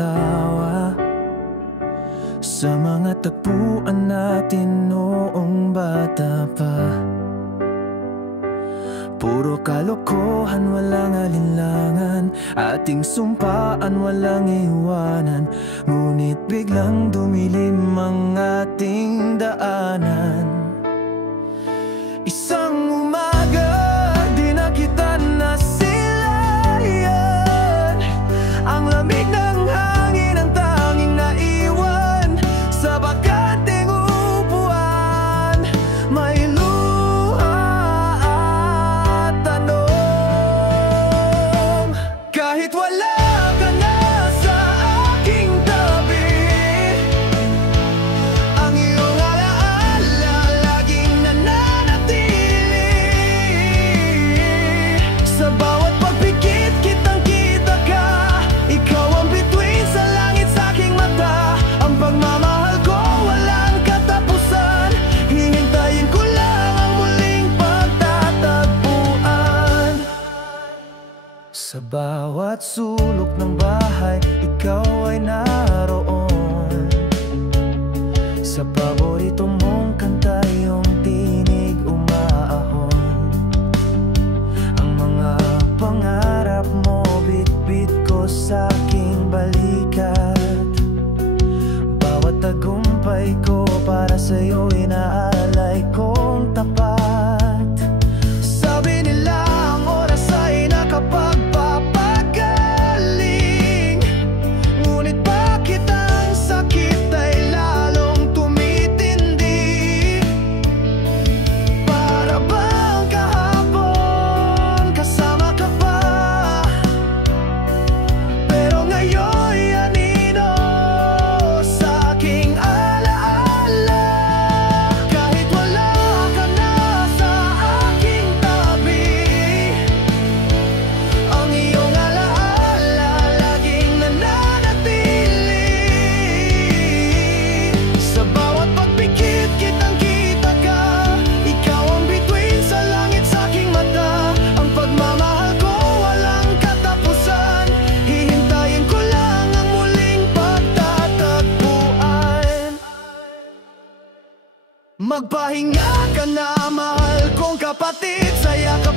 tawa sa mga tagpuan natin noong bata pa. Puro kalokohan, walang alinlangan, ating sumpaan, walang iwanan. Ngunit biglang dumilim ang ating daanan. Isang umaga, di na kita nasilayan. Ang lamig ng hangin ang tanging naiwan sa bakanteng upuan. May luha at tanong. Kahit wala ka na sa aking tabi, ang iyong alaala laging nananatili. Sa bawat pagpikit kitang-kita ka, ikaw ang bituin sa langit sa aking mata. Ang pagmamahal ko walang katapusan, hihintayin ko lang ang muling pagtatagpuan. Sa bawat sulok ng bahay, ikaw ay naroon. Sa paborito mong kanta, iyong tinig umaahon. Ang mga pangarap mo, bit-bit ko sa aking balikat. Bawat tagumpay ko para sa'yo, inaalay kong tapat. Sabi nila ang oras ay nakapagpapagaling, ngunit bakit ang sakit ay lalong tumitindi? Para bang kahapon kasama ka pa, pero ngayon'y anino sa aking alaala. Kahit wala ka na sa aking tabi, ang iyong alaala laging nananatili. Sa bawat pagpikit kitang-kita ka, ikaw ang bituin sa langit sa aking mata. Ang pagmamahal ko walang katapusan, hihintayin ko lang ang muling pagtatagpuan. Magpahinga ka na, mahal kong kapatid, sa yakap